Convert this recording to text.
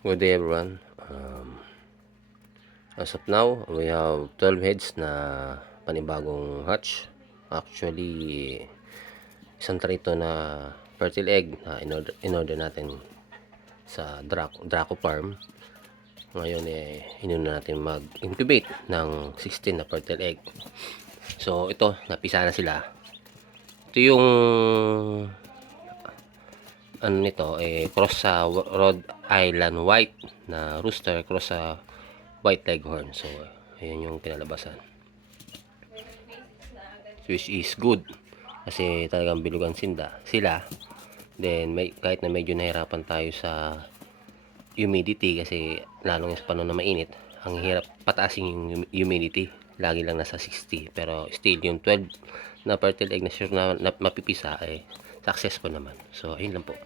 Good day everyone. As of now, we have 12 heads na panibagong hatch. Actually, isang trito na fertile egg na in-order natin sa Draco Farm. Ngayon inuna natin mag-incubate ng 16 na fertile egg. So ito, napisa na sila. Ito yung ano nito, cross sa Rhode Island White na rooster cross sa White Leghorn. So ayan yung kinalabasan, which is good kasi talagang bilugan sila. Then kahit na medyo nahirapan tayo sa humidity kasi lalong sa panahon na mainit, ang hirap pataasin yung humidity, lagi lang nasa 60, pero still yung 12 na fertile egg na sure na mapipisa ay successful naman. So ayun lang po.